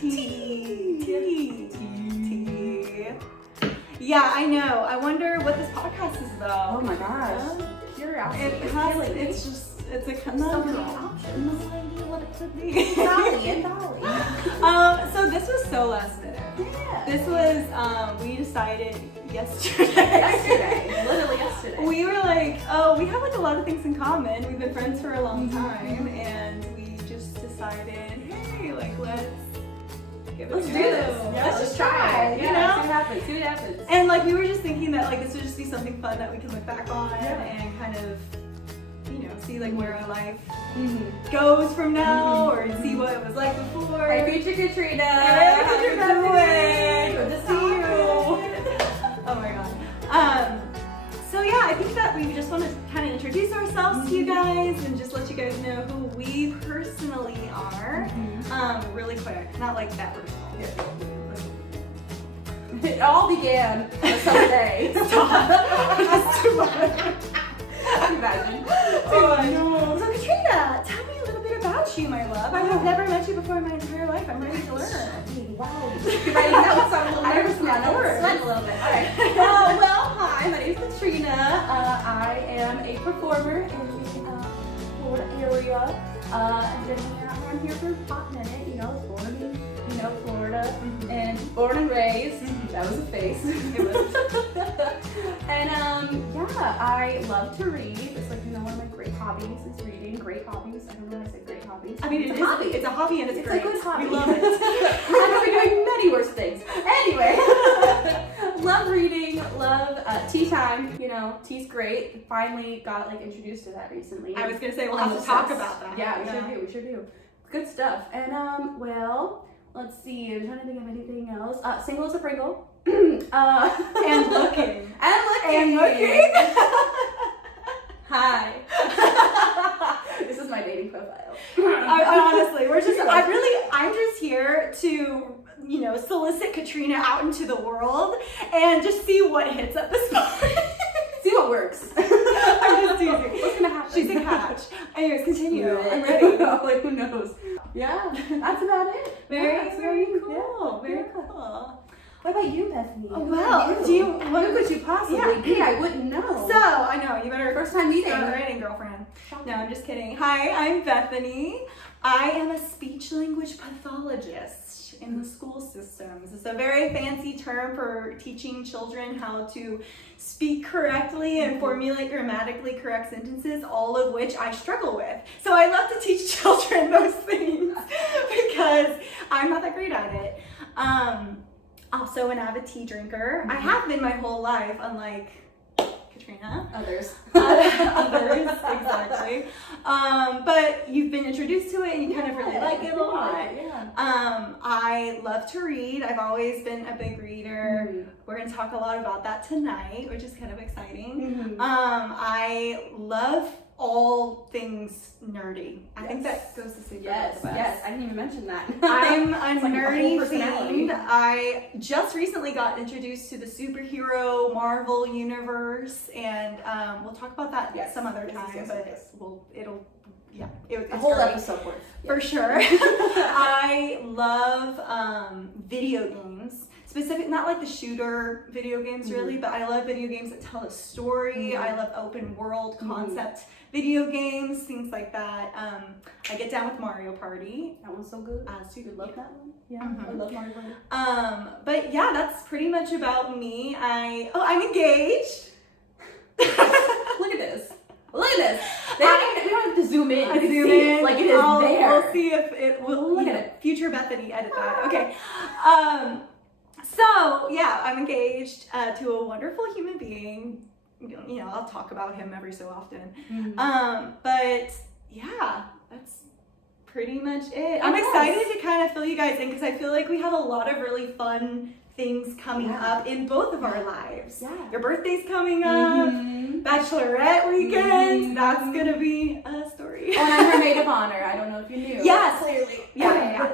Tea. Yeah, I know. I wonder what this podcast is about. Oh my gosh. Curiosity. It's a conundrum. So many options. No idea what it could be. Dolly and Dolly. So this was so last minute. Yeah. This was, we decided yesterday. Literally yesterday. We were like, oh, we have like a lot of things in common. We've been friends for a long time, and we just decided, hey, like let's give it Let's a do go. this. Yeah, Let's just try it. you Yeah, know? see what happens. See what happens. And like we were just thinking that like this would just be something fun that we can look back on and kind of, you know, see like where our life goes from now, or see what it was like before. Our future Katrina. Hey, How future you Bethany. doing? Good to see you. Oh my god. So yeah, I think that we just want to kind of introduce ourselves to you guys and just let you guys know who we personally are. Really quick, not like that personal. It all began someday. That's too much. Imagine. Oh no. So Katrina, tell me a little bit about you, my love. I have never met you before in my entire life. I'm ready to learn. Wow. You're writing notes. I'm a little nervous now. No worries. Sweat a little bit. All right. Well, hi. My name is Katrina. I am a performer in the Florida area. I've been around here for a hot minute. You know, I was born in, Florida, and born and raised. That was a face. It was. And yeah, I love to read. It's like, one of my great hobbies is reading. Great hobbies. I don't know why I said great hobbies. I mean, it's a hobby. It's a hobby and it's great. a good hobby. We love it. I could be doing many worse things. Anyway, love reading, love tea time. Tea's great. Finally got introduced to that recently. I was gonna say we'll have to talk about that. Yeah, we sure do. Good stuff. And well, let's see. I'm trying to think of anything else. Single as a Pringle. And looking. Hi. This is my dating profile. Honestly, I'm just here to, solicit Katrina out into the world and just see what hits at this point. See what works. I'm just teasing. What's gonna happen? She's a catch. Anyways, continue. I'm ready. ready. Who knows? Yeah, that's about it. Very cool. Yeah. Very cool. What about you, Bethany? Oh, well, what could you possibly be? I wouldn't know. So, I know, you better first time meeting. Start writing, girlfriend. No, I'm just kidding. Hi, I'm Bethany. I am a speech language pathologist in the school systems. It's a very fancy term for teaching children how to speak correctly and formulate grammatically correct sentences, all of which I struggle with. So I love to teach children those things because I'm not that great at it. Also an avid tea drinker. I have been my whole life, unlike Katrina. Others. Others, exactly. But you've been introduced to it and you kind of really like it a lot. Yeah. I love to read. I've always been a big reader. We're going to talk a lot about that tonight, which is kind of exciting. I love all things nerdy. I think that goes to sleep. Yes, I didn't even mention that. I'm a like nerdy a fiend. I just recently got introduced to the superhero Marvel universe, and we'll talk about that some other time. It's a whole episode worth. For sure. I love video games. Not like the shooter video games really, but I love video games that tell a story. I love open world concept video games, things like that. I get down with Mario Party. That one's so good. So you love that one? Yeah, I love Mario Party. But yeah, that's pretty much about me. I'm engaged. Look at this. We don't have to zoom in. I zoom in. Like it is there. We'll see if it will. Look at it. Future Bethany, edit that. Okay. So yeah, I'm engaged to a wonderful human being. I'll talk about him every so often. But yeah, that's pretty much it. I'm excited to kind of fill you guys in because I feel like we have a lot of really fun things coming up in both of our lives. Yeah. Your birthday's coming up. Bachelorette weekend. That's gonna be a story. Oh, and I'm her maid of honor. I don't know if you knew. Yes. Clearly. Yeah.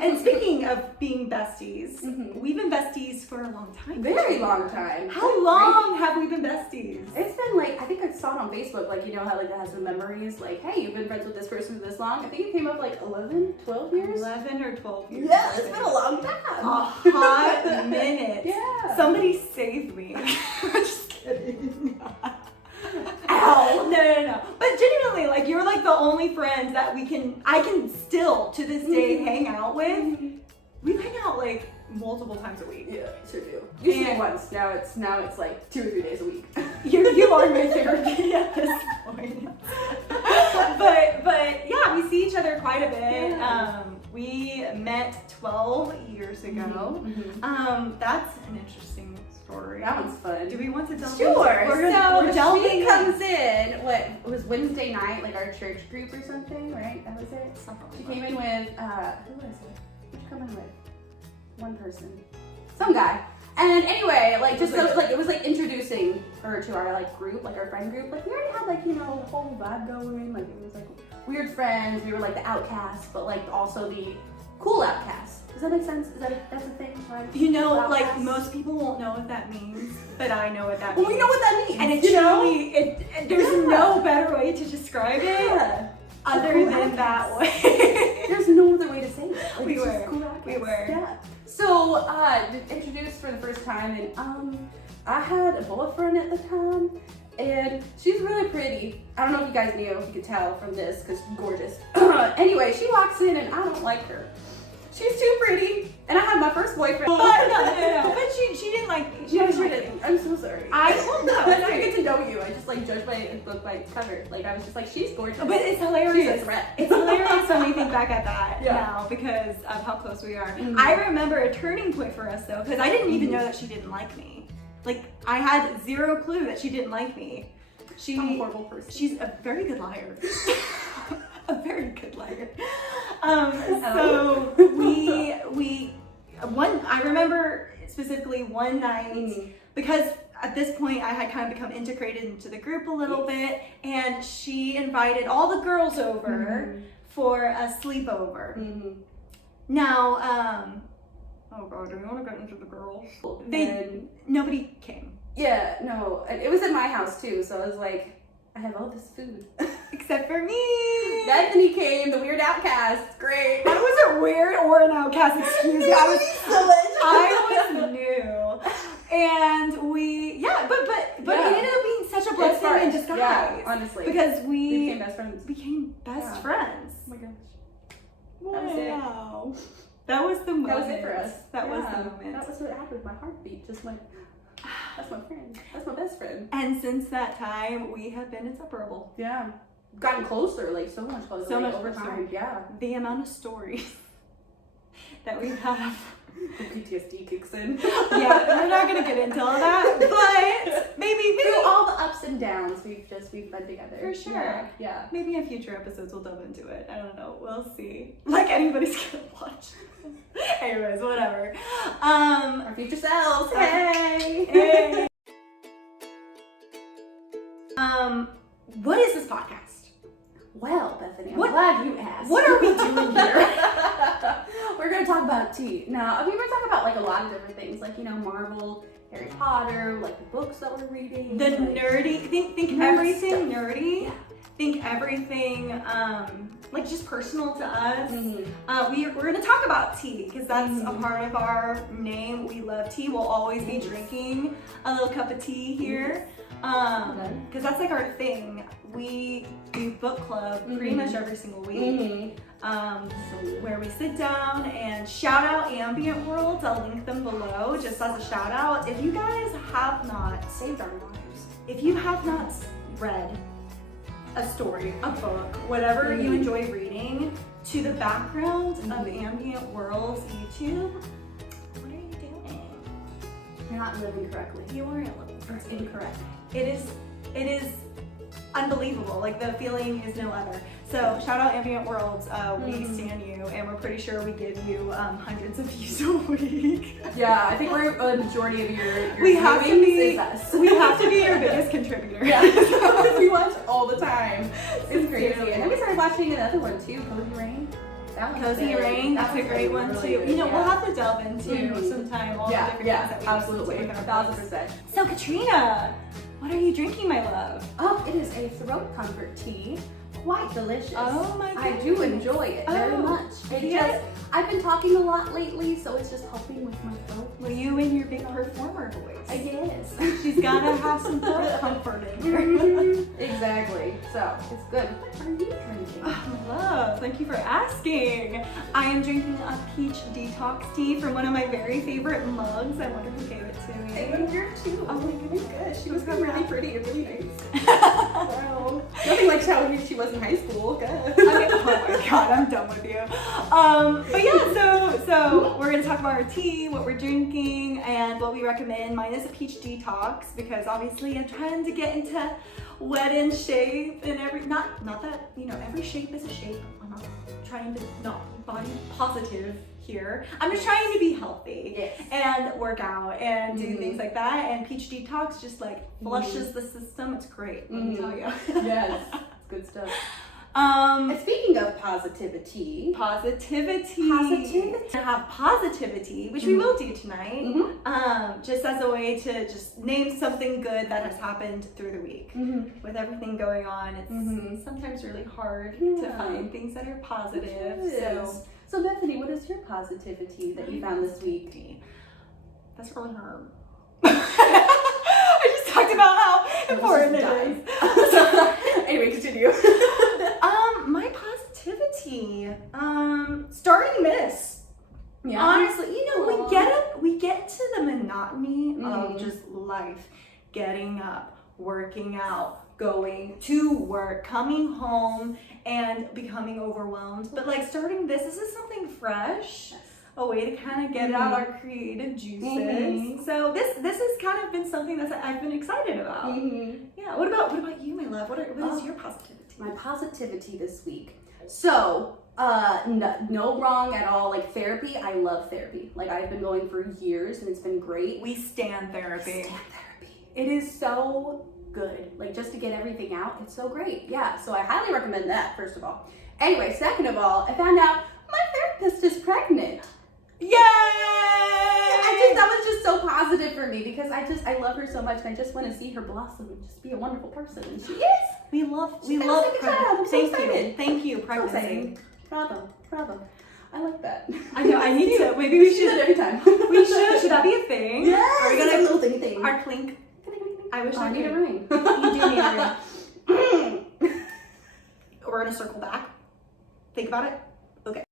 And speaking of being besties, Mhm. we've been besties for a long time. Very long time. How long have we been besties? It's been like, I think I saw it on Facebook, like, you know how like it has the memories, like, hey, you've been friends with this person for this long. I think it came up like 11, 12 years. 11 or 12 years. Yeah, it's been a long time. A hot minute. Yeah. Somebody save me. Just kidding. Ow. No. But genuinely, like, you're like the only friends that I can still to this day hang out with. We hang out like multiple times a week. Yeah, sure do. Used to be And- once. Now it's like 2 or 3 days a week. You are my favorite kid at this point. but yeah, we see each other quite a bit. Yeah. We met 12 years ago. Mhm. That's an interesting story. That one's fun. Do we want to delve Sure. into it? We're So delving she in. comes in. What it was Wednesday night, like our church group or something, right? That was it. She came in with who was it? Who'd you come in with? One person, some guy. And anyway, like just so like it was like introducing her to our like group, like our friend group. Like we already had like the whole vibe going. Like it was like weird friends. We were like the outcasts, but like also the cool outcasts. Does that make sense? That's a thing, right? You know, Cool like outcasts? most people won't know what that means, but I know what that Well, means. we know what that means. And it you know? truly, there's Yeah. no better way to describe it Yeah. other Cool than that outcasts. way. There's no other way to say it. Like, We it's just were. cool outcasts. We were. Yeah. So, introduced for the first time, and I had a boyfriend at the time, and she's really pretty. I don't know if you guys knew, if you could tell from this, because she's gorgeous. Anyway, she walks in, and I don't like her. She's too pretty, and I had my first boyfriend. no. But she didn't like me. She No, didn't she like didn't. me. I'm so sorry. I don't know. I didn't get to know you. I just like judged by book by its cover. Like I was just like, she's gorgeous. But it's She's hilarious. a threat. It's hilarious when we think back at that Yeah. now because of how close we are. Mhm. I remember a turning point for us though, because I didn't even know that she didn't like me. Like I had zero clue that she didn't like me. I'm a horrible person. She's a very good liar. A very good liar. So I remember specifically one night Mhm. because at this point I had kind of become integrated into the group a little bit, and she invited all the girls over for a sleepover. Mhm. Now, oh god, do we want to get into the girls? And Nobody came yeah, no, and it was in my house too, so I was like, I have all this food. except for me. Bethany came, the weird outcast. Great. I wasn't weird or an outcast. Excuse me. I was new, and but Yeah. it ended up being such a It's blessing in fun. disguise. Yeah, honestly. because we we became best friends. became best Yeah. friends. Oh my gosh. Wow. That was it. That was the moment. That was it for us. That was Yeah, the moment. That was what happened. My heartbeat just went, that's my friend. That's my best friend. And since that time, we have been inseparable. Yeah. Gotten closer, like so much closer. So like, much over closer. time. Yeah. The amount of stories that we have. The PTSD kicks in. Yeah, we're not gonna get into all that, but maybe Through all the ups and downs, we've been together. For sure. Yeah. maybe in future episodes we'll delve into it. I don't know. We'll see. Like anybody's gonna watch. Anyways, whatever. Our future selves. Hey. Hey. What is this podcast? Well, Bethany, I'm What- glad you asked. what are we doing here? We're gonna talk about tea. Now, we're talking about like a lot of different things, like Marvel, Harry Potter, like the books that we're reading. The like, nerdy. Think Nerd everything stuff. nerdy. Yeah. Think everything like just personal to us. Mhm. We're gonna talk about tea because that's a Mhm. part of our name. We love tea. We'll always be Yes. drinking a little cup of tea here. Okay. Because that's like our thing. We do book club pretty Mhm. much every single week. Mhm. Where we sit down and shout out Ambient Worlds. I'll link them below just as a shout out. If you guys have not Saved our lives. if you have not read a story, a book, whatever you Mhm. enjoy reading, to the background of Mhm. Ambient Worlds YouTube, what are you doing? You're not living correctly. You aren't living It's correctly. incorrect. It is unbelievable. Like the feeling is no other. So shout out Ambient Worlds. We Mhm. stand you, and we're pretty sure we give you hundreds of views a week. Yeah, I think we're a majority of your We have to viewings be. is us. We have to be your biggest contributor. Yeah, because we watch all the time. It's crazy. Sincerely. And then we started watching another one too, Cody Rain. Balance Cozy Bed. Rain, that's a Balance great Bed one was too. really good, You know, we'll yeah. have to delve into sometime all the different things that we absolutely, listen to with our books. 1000%. So Katrina, what are you drinking, my love? Oh, it is a throat comfort tea. Quite delicious. Oh my I goodness. do enjoy it very Oh, much. It yeah. just, I've been talking a lot lately, so it's just helping with my throat. Well, you and your big performer voice. I guess. She's gotta have some throat comfort in here. Exactly. So it's good. What are you drinking? Oh, love, thank you for asking. I am drinking a peach detox tea from one of my very favorite mugs. I wonder who gave it to me. I wonder too. Oh my goodness, good. She was really pretty and really nice. Wow. Nothing like how she was in high school. Good. Okay, oh my god, I'm done with you. But yeah, so we're gonna talk about our tea, what we're drinking, and what we recommend. Mine is a peach detox because obviously I'm trying to get into wedding shape and not that, you know, every shape is a shape. I'm not trying to not body positive here. I'm just trying to be healthy. Yes. And work out and do things like that. And peach detox just like flushes the system. It's great, let me tell you. Yes. It's good stuff. Um, And speaking of positivity. Positivity. Positivity. To have positivity, which we will do tonight, Mm-hmm. just as a way to just name something good that has happened through the week. Mm-hmm. With everything going on, it's Mhm. sometimes really hard Yeah. to find things that are positive. It So is. So Bethany, what is your positivity that you found this week? that's really hard. I just talked about how important it is. Anyway, continue. My positivity. Starting this. Yeah. Honestly, you know, Aw. we get to the monotony of Mhm. just life, getting up, working out, going to work, coming home, and becoming overwhelmed. But like starting this is something fresh, a way to kind of get out our creative juices. Mhm. So this has kind of been something that I've been excited about. Mm-hmm. Yeah. What about you, my love? What is your positivity? My positivity this week. So, no wrong at all. Like therapy, I love therapy. Like I've been going for years and it's been great. We stand therapy. Stand therapy. It is so good. Like just to get everything out, it's so great. Yeah, so I highly recommend that, first of all. Anyway, second of all, I found out my therapist is pregnant. Yay! That was just so positive for me because I love her so much and I just want to see her blossom and just be a wonderful person, and she is. We love She's gonna take a child. I'm so Thank you. excited. Thank you, So pregnancy. exciting. Bravo. I like that. I know, I need to. Maybe we do that should. every time. We should. Should that be a thing? Yes. Are we It's like a gonna little thingy thing. our clink? I wish Oh, I I need a could. ring. You do need a ring. We're gonna circle back. Think about it. Okay.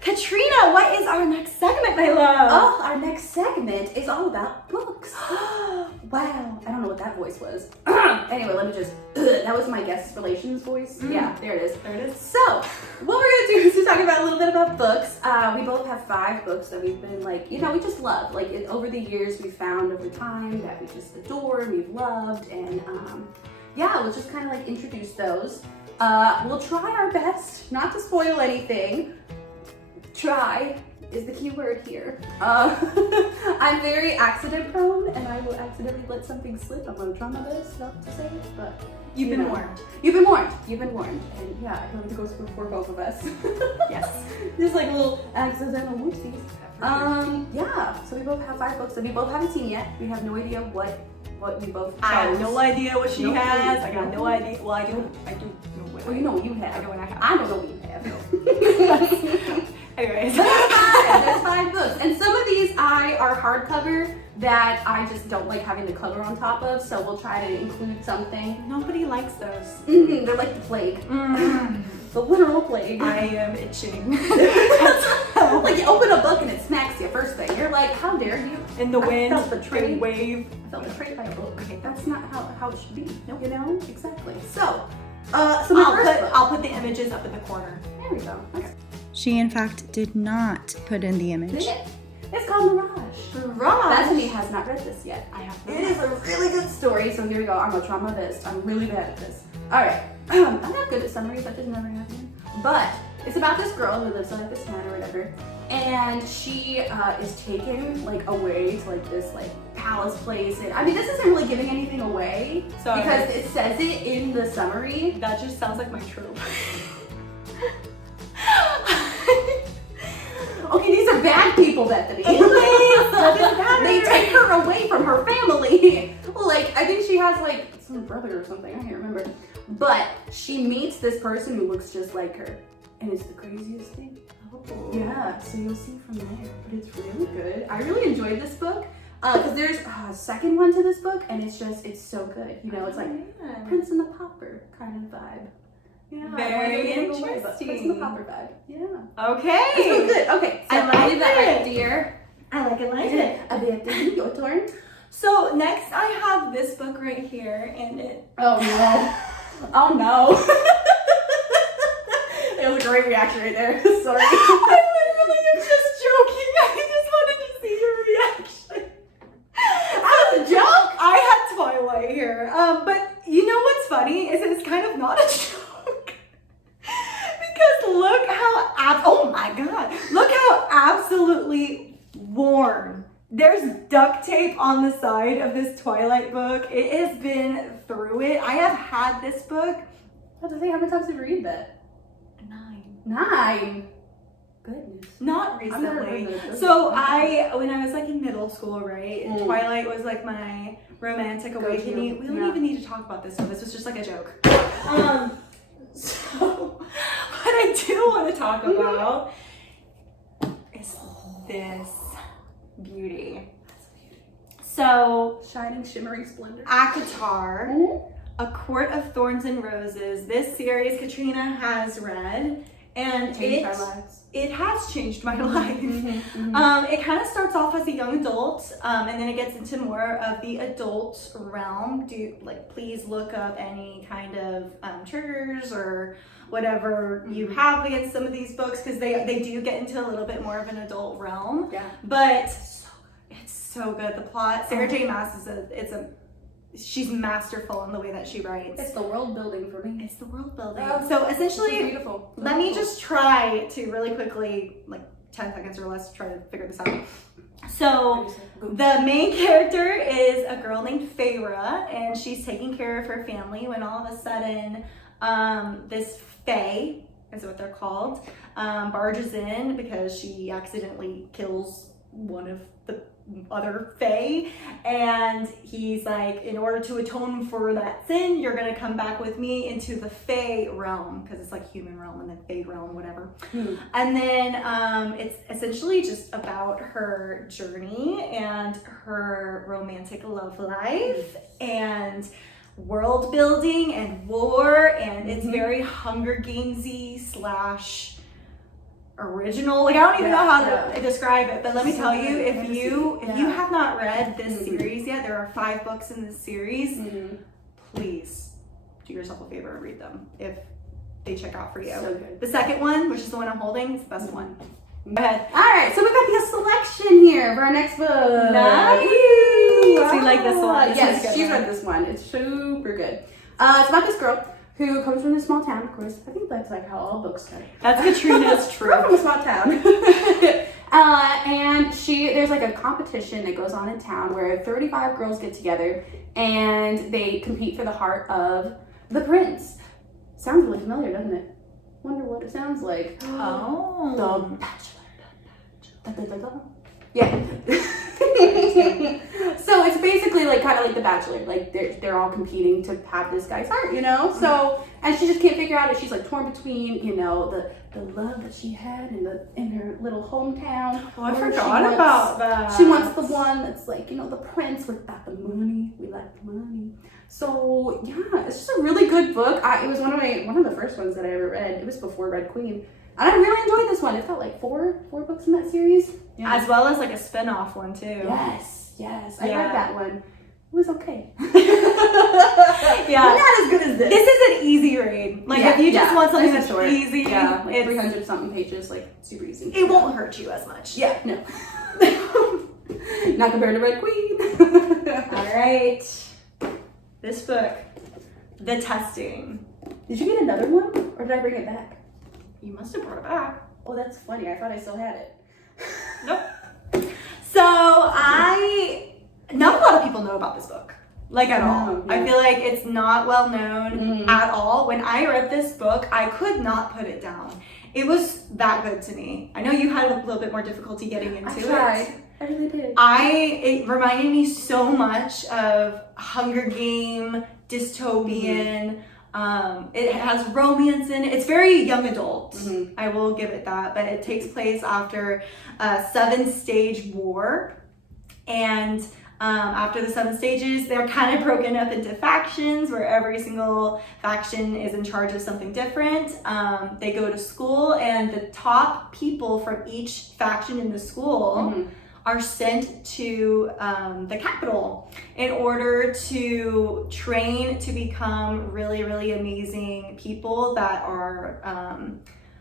Katrina, what is our next segment, my love? Oh, our next segment is all about books. Wow, I don't know what that voice was. Anyway, let me just, that was my guest relations voice. Yeah, there it is. There it is. So, what we're gonna do is to talk about a little bit about books. We both have 5 books that we've been like, you know, we just love. Like over the years, we've found over time that we just adore and we've loved, and yeah, we'll just kind of like introduce those. We'll try our best not to spoil anything. Try is the key word here. I'm very accident prone and I will accidentally let something slip. I'm gonna try my best not to say it, but You've you been know. warned. You've been warned. You've been warned. And yeah, I feel like it goes for both of us. Yes. Just like little accidental whoopsies. Yeah, so we both have 5 books that we both haven't seen yet. We have no idea what we both chose. I have no idea what she No has. clue. I got no idea. Well, I do know what. Well, you know what you have. I know what I have. I don't know what you have. Anyways. There's 5 books. And some of these are hardcover that I just don't like having the cover on top of, so we'll try to include something. Nobody likes those. They're like the plague. The literal plague. I am itching. Like you open a book and it smacks you first thing. You're like, how dare you? In the I wind, felt betrayed. in wave. I felt betrayed by a book. That's not how it should be. Nope. You know? Exactly. So my first book. I'll put the images up in the corner. There we go. Okay. She, in fact, did not put in the image. It's called Mirage. Mirage. Bethany has not read this yet. I have It is a really good story, so here we go. I'm gonna try my best. I'm really bad at this. Alright. I'm not good at summaries, that just never happened. But it's about this girl who lives on like this town or whatever. And she is taken like away to like this like palace place. And I mean, this isn't really giving anything away Sorry. because it says it in the summary. That just sounds like my trope. Okay, these are bad people, Bethany. They take her away from her family. Like, I think she has like some brother or something, I can't remember. But she meets this person who looks just like her. And it's the craziest thing. Oh. Yeah, so you'll see from there. But it's really good. I really enjoyed this book. Because there's a second one to this book, and it's so good. You know, it's like Prince and the Pauper kind of vibe. Yeah, Very Prince interesting. and the Pauper vibe. Yeah. Okay. It's so good. Okay, so I like leave that right it. there. I like it. Bethany, your turn. So next I have this book right here, and it. Oh no. Oh no. It was a great reaction right there. Sorry. I literally am just joking. I just wanted to see your reaction. That was a joke? I had Twilight here, but you know what's funny is it's kind of not a joke because look how oh my god, look how absolutely worn. There's duct tape on the side of this Twilight book. It has been through it. I have had this book. I have to say, how many times have you read that? 9. 9. Goodness. Not I've never recently. read those. So when I was like in middle school, right? Mm. Twilight was like my romantic Go-to, awakening. We don't yeah. even need to talk about this. So this was just like a joke. So what I do want to talk about is this beauty. So Shining, shimmering splendor. ACOTAR, Mhm. A Court of Thorns and Roses. This series Katrina has read, and Changed our lives. it has changed my life. It kind of starts off as a young adult, and then it gets into more of the adult realm. Please look up any kind of triggers or whatever you have against some of these books, because they do get into a little bit more of an adult realm. Yeah. But it's so good. The plot, Sarah J. Maas she's masterful in the way that she writes. It's the world building for me. It's the world building. Oh, So It's essentially, beautiful. let me just try to really quickly, like 10 seconds or less, try to figure this out. So the main character is a girl named Feyre, and she's taking care of her family when all of a sudden this Fae, is what they're called, barges in because she accidentally kills one of the other Fae, and he's like, in order to atone for that sin, you're gonna come back with me into the Fae realm, because it's like human realm and then Fae realm, whatever. And then it's essentially just about her journey and her romantic love life and world building and war, and it's very Hunger Gamesy / original. Like, I don't even know how to describe it, but let me tell you, if you have not read this series yet, there are 5 books in this series. Please do yourself a favor and read them if they check out for you. So good. The second one, which is the one I'm holding, is the best one. Go ahead. All right, so we've got the selection here for our next book. Nice. Ooh, So you like this one? This is a Yes, good she's one. read this one. It's super good. It's about this girl who comes from a small town, of course. I think that's like how all books start. That's Katrina's Girl truth. from a small town. And there's like a competition that goes on in town where 35 girls get together and they compete for the heart of the prince. Sounds really familiar, doesn't it? Wonder what it sounds like. Oh. The Bachelor. Yeah. So it's basically like kind of like The Bachelor. Like they're all competing to have this guy's heart, you know? So, and she just can't figure out it. She's like torn between, you know, the love that she had in her little hometown. Oh, I Or forgot about that. She wants the one that's like, you know, the prince without the money. We like the money. So yeah, it's just a really good book. It was one of the first ones that I ever read. It was before Red Queen. And I really enjoyed this one. It's got like four books in that series. Yeah. As well as like a spin-off one too. Yes. I Yeah. read that one. It was okay. Yeah. But not as good as this. This is an easy read. Like, if you just want something Nice that's and short. easy, Yeah, like it's, 300 something pages, like super easy. it won't hurt you as much. Yeah, no. Not compared to Red Queen. All right. This book, The Testing. Did you get another one, or did I bring it back? You must have brought it back. Oh, that's funny. I thought I still had it. Nope. So I not a lot of people know about this book, like at all. No, yeah. I feel like it's not well known at all. When I read this book, I could not put it down. It was that good to me. I know you had a little bit more difficulty getting into it. I really did. It reminded me so much of Hunger Game, dystopian. It has romance in it. It's very young adult. I will give it that. But it takes place after a 7-stage war. And after the 7 stages, they're kind of broken up into factions where every single faction is in charge of something different. They go to school, and the top people from each faction in the school are sent to the capital in order to train to become really, really amazing people that are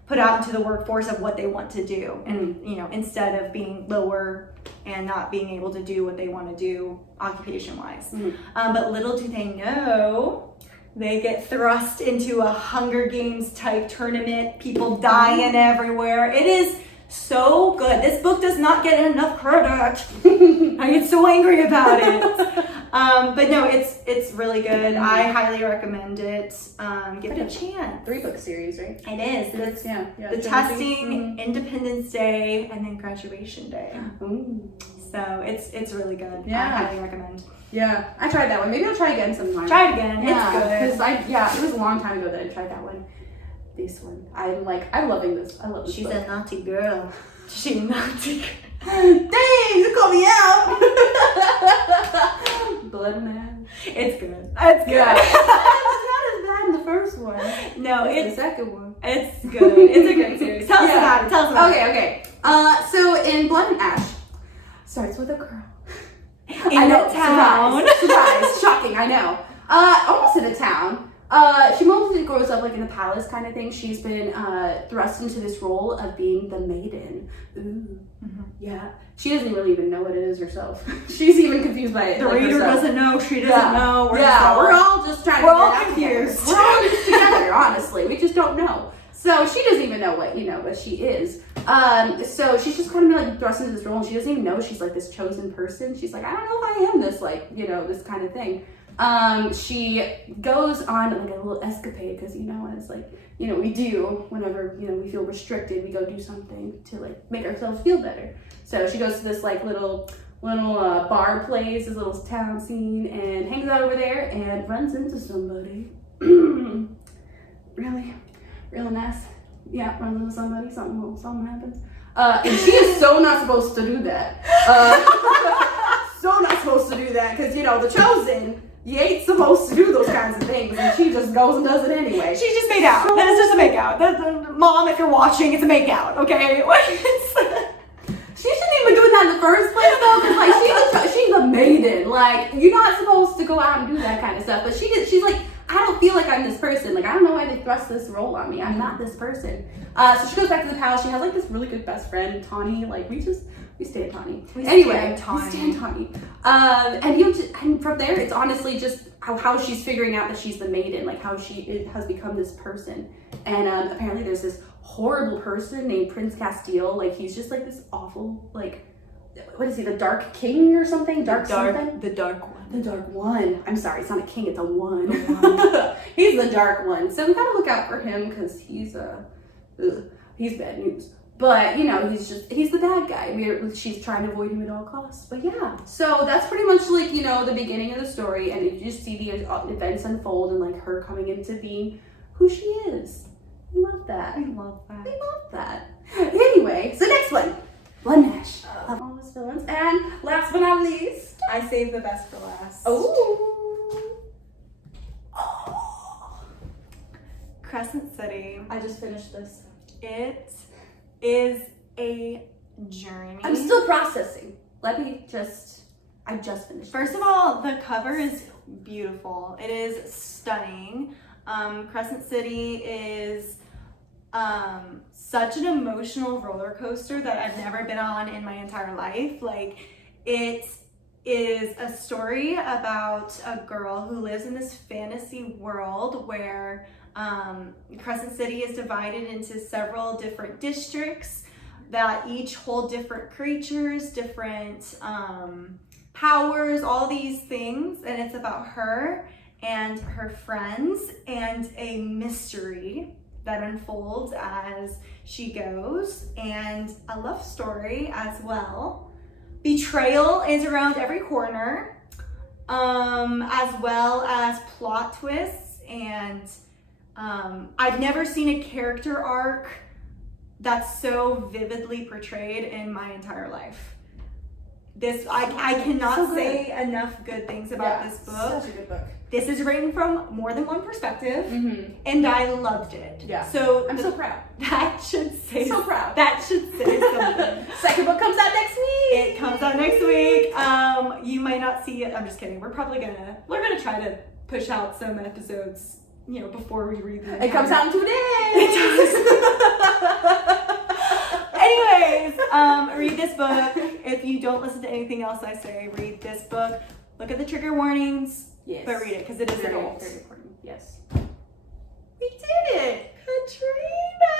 put out into the workforce of what they want to do. And, you know, instead of being lower and not being able to do what they want to do occupation-wise. But little do they know, they get thrust into a Hunger Games type tournament. People dying everywhere. It is so good. This book does not get enough credit. I get so angry about it. But no, it's really good. I highly recommend it. Give it a chance. 3-book series, right? It is. It's Yeah. the testing, Independence Day, and then graduation day. So it's really good. Yeah. I highly recommend. Yeah, I tried that one. Maybe I'll try again sometime. Try it again. Yeah, It's good. because it was a long time ago that I tried that one. This one, I'm loving this. I love this. She's book. a naughty girl. She's naughty. Dang, you called me out. Blood man. It's good. It's good. Yeah. It's not as bad in the first one. No, It's it's the second one. it's good. It's a great series. Tell us about it. Tell us about it. Okay. So in Blood and Ash, starts with a girl. In I know, the town. surprise, shocking. I know. Almost in a town. She mostly grows up like in a palace kind of thing. She's been thrust into this role of being the maiden. Ooh. Yeah. She doesn't really even know what it is herself. She's even confused by it. The like, reader herself. doesn't know. She doesn't know. We're all just trying to we're get all it out confused. together. We're all just together, honestly. We just don't know. So she doesn't even know what she is. So she's just kind of like thrust into this role, and she doesn't even know she's like this chosen person. She's like, I don't know if I am this, like, you know, this kind of thing. She goes on like a little escapade because, you know, it's like, you know, we do whenever, you know, we feel restricted, we go do something to like make ourselves feel better. So she goes to this like little bar place, this little town scene, and hangs out over there and runs into somebody. Real nice. Yeah, runs into somebody, something happens. And she is so not supposed to do that. So not supposed to do that because, you know, the chosen, you ain't supposed to do those kinds of things, and she just goes and does it anyway. She's just made out. That is just a make out. Mom, if you're watching, it's a make out, okay? She shouldn't even be doing that in the first place, though, because like she's a maiden. Like, you're not supposed to go out and do that kind of stuff. But she's like, I don't feel like I'm this person. Like, I don't know why they thrust this role on me. I'm not this person. So she goes back to the palace. She has like this really good best friend, Tawny. Like, we stand Tawny. Anyway, we stand Tawny. And from there, it's honestly just how she's figuring out that she's the maiden, like how she has become this person. And apparently there's this horrible person named Prince Castile. Like, he's just like this awful, like, what is he, the Dark King or something? Something? The dark one. The Dark One. I'm sorry, it's not a king, it's a one. He's the Dark One. So we gotta look out for him because he's bad news. But, you know, he's the bad guy. She's trying to avoid him at all costs. But yeah, so that's pretty much like, you know, the beginning of the story. And you just see the events unfold and like her coming into being who she is. I love that. I love that. I love that. Anyway, so next one. Blood and Ash. Love all those villains. And last but not least. I saved the best for last. Oh. Crescent City. I just finished this. It is a journey. I'm still processing. I just finished. First of all, the cover is beautiful. It is stunning. Crescent City is such an emotional roller coaster that I've never been on in my entire life. Like, it is a story about a girl who lives in this fantasy world where Crescent City is divided into several different districts that each hold different creatures, different powers, all these things, and it's about her and her friends and a mystery that unfolds as she goes, and a love story as well. Betrayal is around every corner, as well as plot twists, and I've never seen a character arc that's so vividly portrayed in my entire life. I cannot say enough good things about this book. Such a good book. This is written from more than one perspective, Mm-hmm. and I loved it. Yeah. So I'm so proud. that should say So proud. That should say something. Second book comes out next week. It comes out next week. You might not see it. I'm just kidding. We're gonna try to push out some episodes, before we read them. It comes out in 2 days. Anyways, read this book. If you don't listen to anything else I say, read this book. Look at the trigger warnings, Yes. but read it because it is Very, adult. very important. Yes. We did it, Katrina.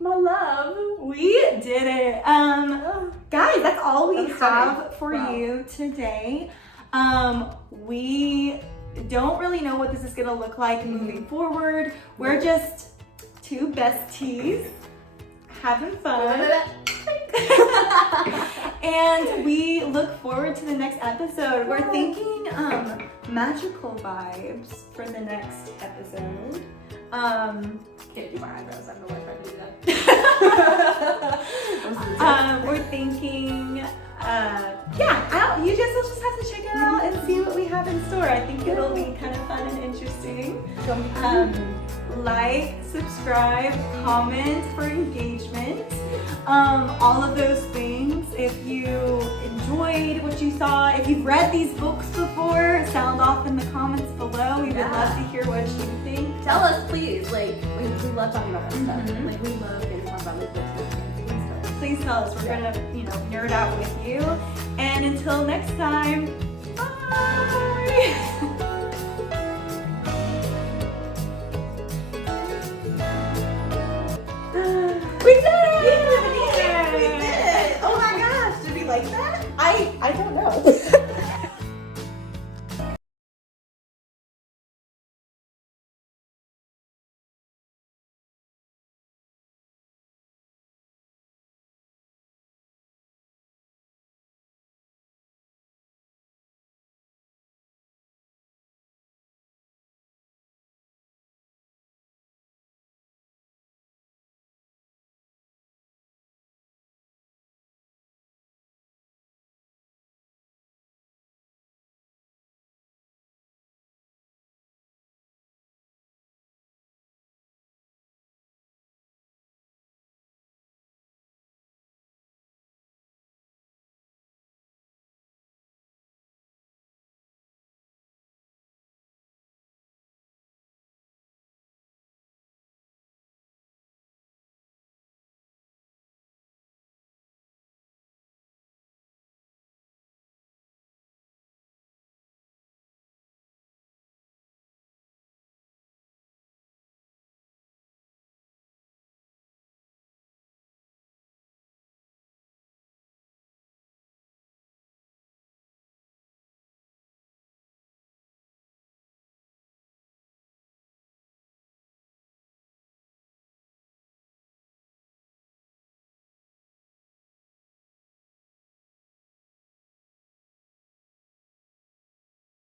My love. We did it. Guys, that's all we That was have stunning. for Wow. you today. We don't really know what this is gonna look like moving forward. We're just two besties having fun. And we look forward to the next episode. We're thinking magical vibes for the next episode. Can't do my eyebrows. I don't know why I tried to do that. We're thinking, you guys will just have to check it out and see what we have in store. I think it'll be kind of fun and interesting. Like, subscribe, comment for engagement, all of those things. If you enjoyed what you saw, if you've read these books before, sound off in the comments below. We would love to hear what you think. Tell us, please. Like, we love talking about that stuff. Mhm. Like, we love getting to talk about this stuff. Please tell us. We're gonna, nerd out with you. And until next time, bye. We did it! We did it! Oh my gosh, did we like that? I don't know.